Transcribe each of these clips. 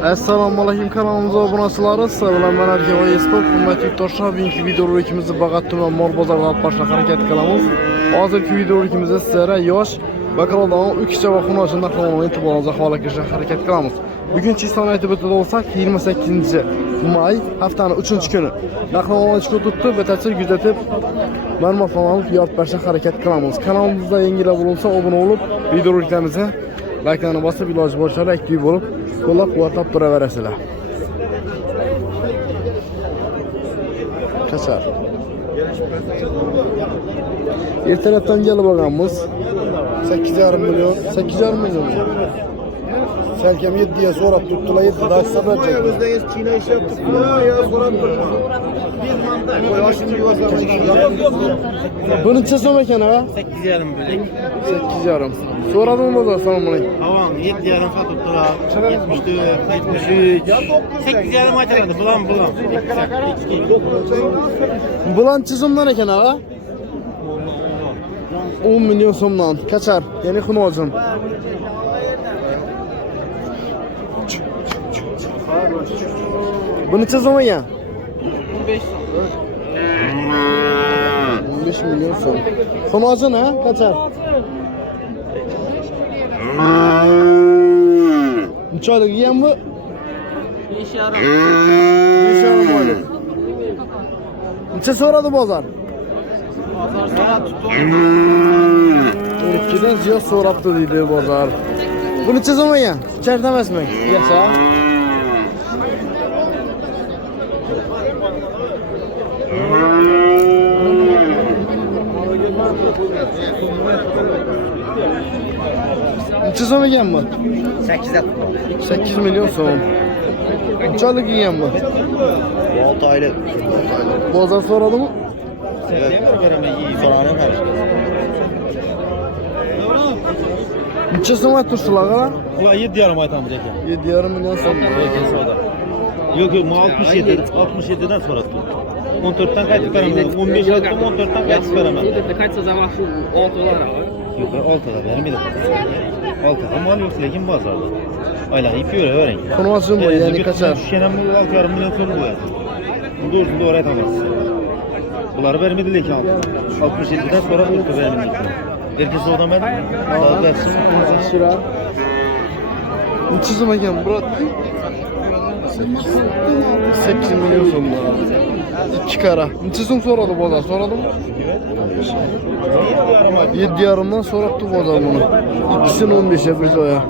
Assalomu alaykum, kanalımıza obunachilar. Sizlar bilan men Erkeboy Esport. Hurmatli yurtdoshlar, bugungi videorolikimizni Bag'at tuman Mol bozorida olib borishga harakat qilamiz. Hozirgi videorolikimizda sizlarga yosh bakalordan 3 kishi va xunochi narxlarini e'tiboringizga havola qilishga harakat qilamiz. Bugungi son aytib o'tib olsak, 28-may haftaning 3-kuni. Narxlarni chiqib turibdi, batafsil kuzatib ma'lumotlarni olib yorib berishga harakat qilamiz. Kanalimizda yangilar bo'lsa, obuna bo'lib, videoroliklarimizni like'larni bosib, iloji boricha aktiv bo'lib, qo'llab-quvvatlab turaverasizlar. Kaçar. Ertalabdan gelib olganmiz. 8,5 milyon. 8,5 milyon. Selkem 7'ye so'rab turibdilar, 7 daha sabırcak. O'zingiz China ish yaptık. Ya so'rab turibman. Bu necha so'm ekan ha? 8,5 bo'lak. 8,5. So'radim bozor, assalomu alaykum. Tamam, 7,5 sotib turar. 74, 73. 8,5 aytadi. Bulan. Bulan chizimdan ekan ha? 10 milyon so'mdan. Kaçar. Ya'ni xunojim. Bu necha so'm ekan? 15 milyon so'm. Xunojin ha? Kaçar. Necha oylik ekan bu? 5,5 oylik. Necha so'radi bozor? Ikkidan ziyod so'rabdi deydi bozor. Bu necha so'm ekan? Charta emasmi? Yasa. Necha so'm ekan bu? 8 milyon so'm. Necha oylik ekan bu? 6 aylık. Bozor so'radimi? Soranım her. Necha so'm aytdirsizlar qara? Bular 7,5 aytamiz ekan. 7,5 milyon so'm. Yok, 67'den sonra tuttu. 14'ten qaytib beraman. 15 aytdim, 14'ten qaytib beraman. Kaçsa zaman şu 6 dolar var. Yok, 6'da vermedi. 6'da mal yok lekin bozorda. Aylanıp yürüvering. Xunojim bu, ya'ni kaçar. Şenam 6,5 milyon so'm bo'yadi. Doğru aytaman. Bular vermedi lekin 67'den sonra tuttu vermedi. Herkes odamadı. Daha versin. Şura. Necha so'm ekan, brat? 8 milyon so'm. 2 kara. Necha so'm so'radi bozor? So'radimi? 7,5dan so'rabdi bozor buni. İkisini 15'e bir zoya.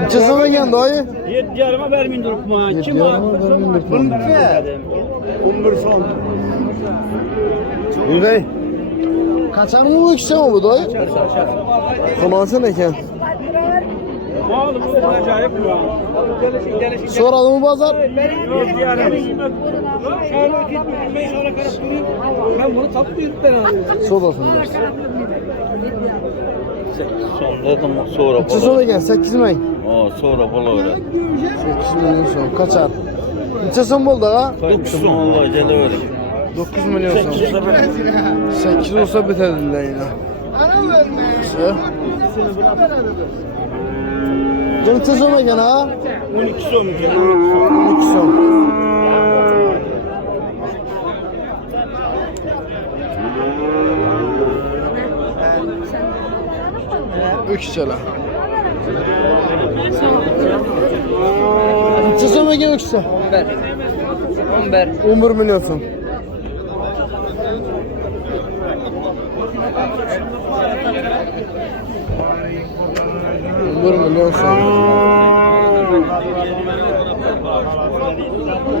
Necha so'm ekan doyi? 7,5'a vermeyin durupma. Kim var? 11 son. Buday. Kaçar mı bu ikisi mi bu doyi? Xunojin ekan. Oğlum bu acayip ya. So'radi mı bozor? 7,5. Ben bunu tapmayıp ben alıyorum. So'rasın. Sonradan sonra Necha so'm ekan? 8 ming. sonra bo'laveradi. 8 milyon so'm. Kaçar. Necha so'm bo'ldi ha? 9 so'm Alloh kelaveradi. 9 milyon so'm. 8 olsa bitadi yine. Necha so'm ekan ha? 12 so'm. 12 so'm. Öküçeler. Necha so'm ekan öküçe? 11 milyon so'm. Milyon so'm.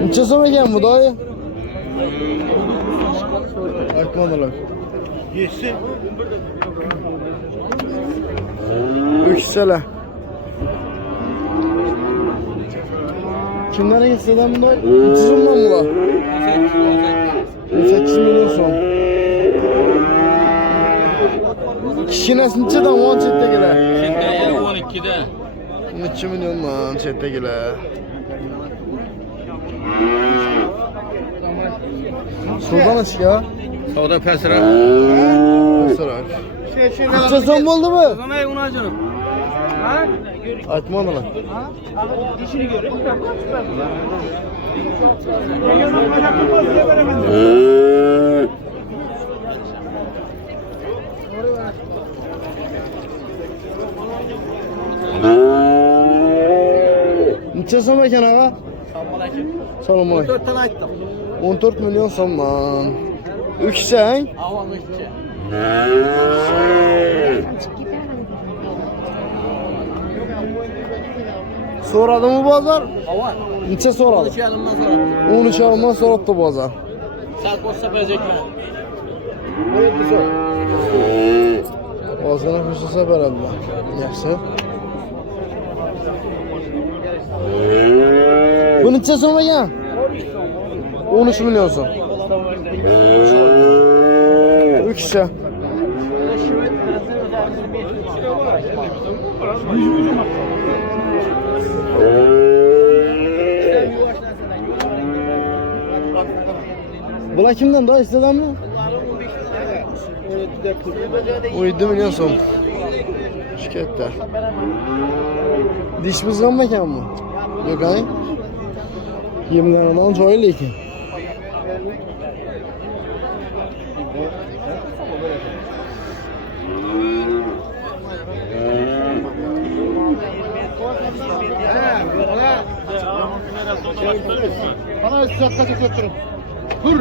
Necha so'm ekan bu doyi? Aytmadilar. Yesin. Öküçeler. Kimden geçseden bunlar? 300 milyon mu var? 8 milyon so'm. Kişinesini çeden 10 çette gelir. 12'de. 3 milyon lan çette gelir. Şuradan aç ya. O da pəsrə. Sorak. Üçe son oldu mu? Sana ona canım. Ha? Açmadılar. Dişini görüyor musun? Neçe son ekan ağa? Salam aleyküm. 4 tane aytdım. 14 milyon sondan. Üksen. Avam işte. Soradı mı bazar? Avar. Neçe soradı? 12 yanımdan sonra. 13 alından soradı bazar. Saat olsa verecekler. Bazarına fırsatsa verədilər. Yaxşı. Bu neçe son ekan? 13 milyon son. Ükse. Bula kimden daha isteden mi? 17 milyon son. Şirkette. Diş bızgan mekan mı? Yok hani? 20 liradan çoğuyla iki. Bana 3 dakika götürün. Dur.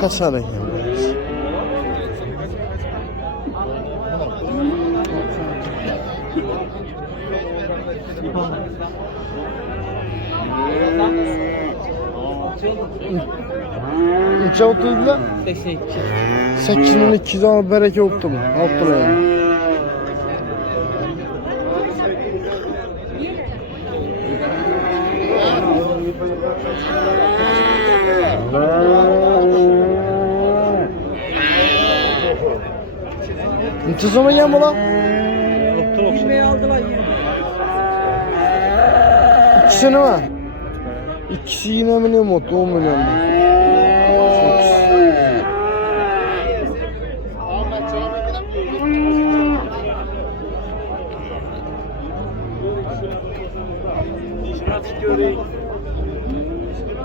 Kaç tane ekan? Neçe oturduydular? 82. 8200 ama bereke oldu mu? Altılar yani. Neçe zaman yan bu lan? Yemeği aldılar 20. İkisi ne var? İkisi yine milyon mu? 10 milyon mu?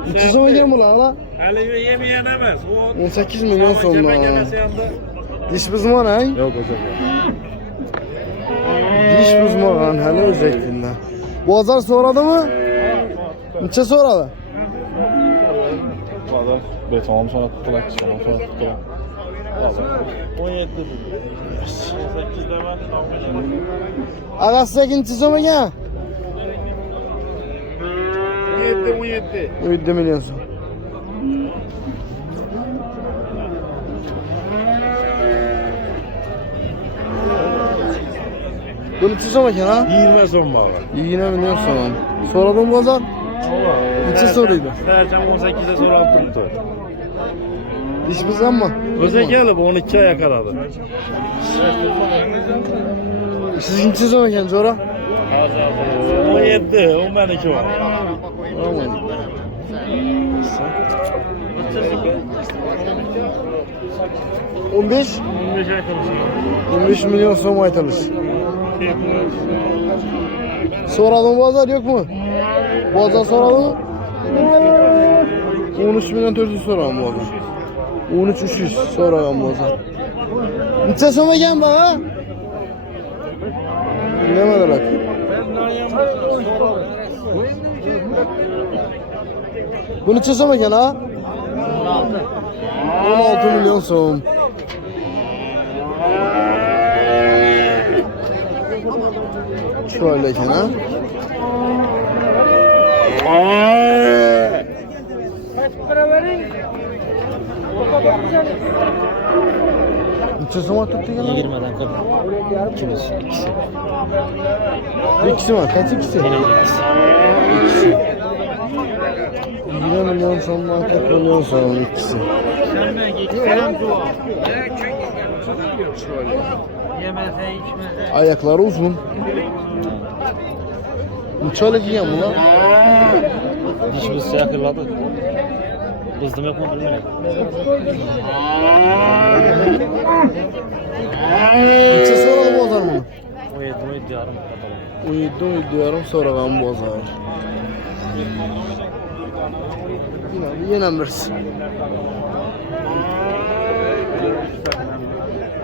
İkisi zaman yan bu lan hala? Hele yemeyen emez. 18 milyon sonunda. Diş bızman ha? Yox hocam. Diş bızman hele özelliğinden. Boğazlar soradı mı? Neçe soradı? Valla betonum sonra tutulak, sonra tutulak. 17 dedi. 18'de ben Ağası ikinci sonu ya? 17. 17 milyon son. Bunu neçe ekan ha? 20 son var. 20 milyon son. Soradı mı boğazlar? Neçe soruydu? Sercan 18'de sonra tuttu. Diş bızman mı? Öze gelip 12 aya yakaladı. Siz ikinci sonu ekan sonra? 17, o benimki var. Aman. 15? 15 ay konuşuyor. 15 milyon son aytılır. Soradı mı boğazlar yok mu? Boğazlar soradı mı? 13 milyon 400 soran boğazlar. 13 300 soran boğazlar. Neçe sona ekan bağa? Bilemediler. Bu neçe sona ekan ha? 16 milyon son. Şöyle ekan ha? Neçe sona tuttu ekan? 20'den kadar. İkimiz. İkisi. İkisi var. Kaç ikisi? İkisi. 20 milyon son market milyon son ikisi. Gelme geçsem dua. Yemese içmese. Ayakları uzun. Neçəlik yiyən bunlar? Dişimiz yakırladı. Kızdım yapma bilmiyorum. Neçə soralı bozar bunu? 17 yarım kadar. 17 yarım sorağı bozar. Yine birisi.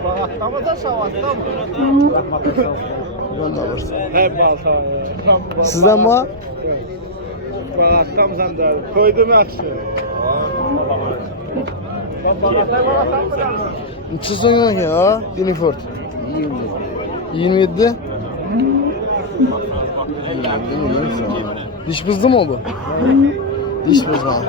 Bağatta mı da savaşta mı? Ben de birisi. Hep balta. Sizden mi? Bağatta mı sen de? Koydum yakşı. Bağatta mı sen? Neçə sorağı ya? Dinifort. 27. Diş bızdı mı bu? Diş bızdı ha.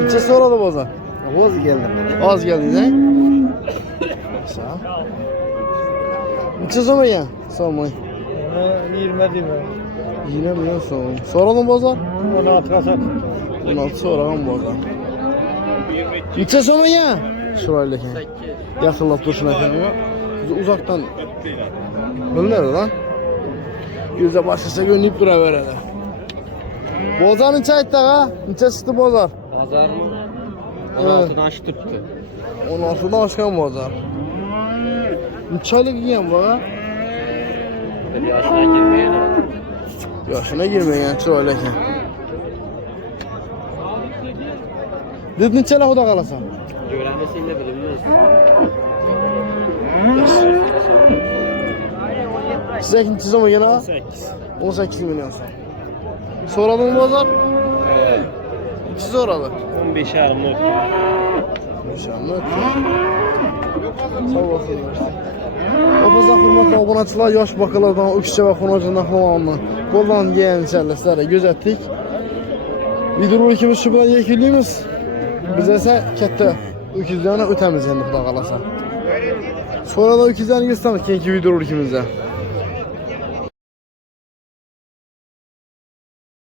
Neçə soralı bozar? Boz geldim. Az geldi de. Sağ. Neçə sorağı ya? Sormayın. 20 değil mi? Yine milyon sorağı. Soralı bozar? 16 kasat. 16 sorağı bozar. Neçə sorağı ya? Şurayla ki. Yaxınlap dursun efendim. Uzaktan. Bunlar lan. Yüze başlasa gönlüp dura verədə. Bozar neçə etdi ha? Neçə çıxdı bozar? Pazar mı? 16'dan aşı tuttu. 16'dan aşkan bozar. Neçə aylık yiyən bu ha? Bir yaşına girmeye ne? Yaşına girmeyen şurayla ki. Dedi neçə lafı da qalasan? Göremesiyle bilinmez. Sizə neçə zaman yenə? 18 milyon son. Soralı mı bozar? Neçə soralı? 15 yarım not. Şanlı ötü. Sağ olasın. Obazaq hürmətli abunəçilər, yaş bakalardan, öküşçə və xonacından xonanlı qoldan yiyən içərləslərə göz etdik. Video ikimiz şübhən yekiliyimiz. Bizə isə kətdə öküzlərini ötəmiz yəni xuda qalasa. Sonra da öküzlərini göstərik ki, video ikimizdə.